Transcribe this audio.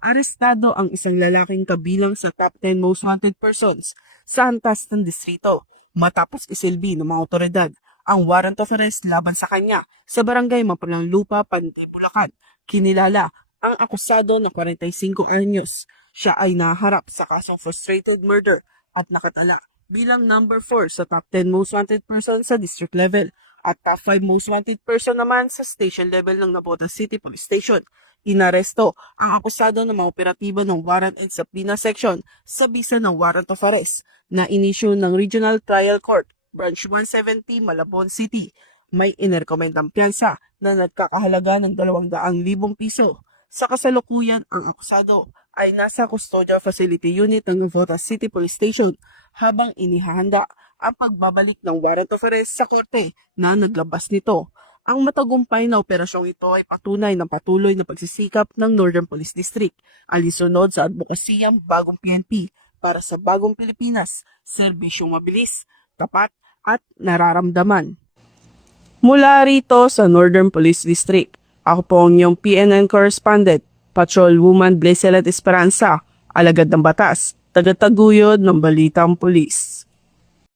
arestado ang isang lalaking kabilang sa top 10 most wanted persons sa antas ng distrito matapos isilbi ng mga otoridad ang warrant of arrest laban sa kanya sa barangay Mapulang Lupa, Panday, Bulacan. Kinilala ang akusado na 45 anyos. Siya ay naharap sa kasong frustrated murder at nakatala bilang number 4 sa top 10 most wanted person sa district level at top 5 most wanted person naman sa station level ng Navotas City Police Station. Inaresto ang akusado ng mga operatibo ng Warrant and Subpoena Section sa bisa ng Warrant of Arrest na inisyu ng Regional Trial Court, Branch 170, Malabon City. May inerekomendang piyansa na nagkakahalaga ng 200,000 piso. Sa kasalukuyan, ang akusado ay nasa Custodial Facility Unit ng Navotas City Police Station habang inihahanda ang pagbabalik ng warrant of arrest sa korte na naglabas nito. Ang matagumpay na operasyong ito ay patunay ng patuloy na pagsisikap ng Northern Police District alinsunod sa advokasiyang bagong PNP para sa bagong Pilipinas, serbisyong mabilis, tapat at nararamdaman. Mula rito sa Northern Police District, ako po ang iyong PNN correspondent, Patrolwoman Blaiselet Esperanza, alagad ng batas, tagataguyod ng Balitang Pulis.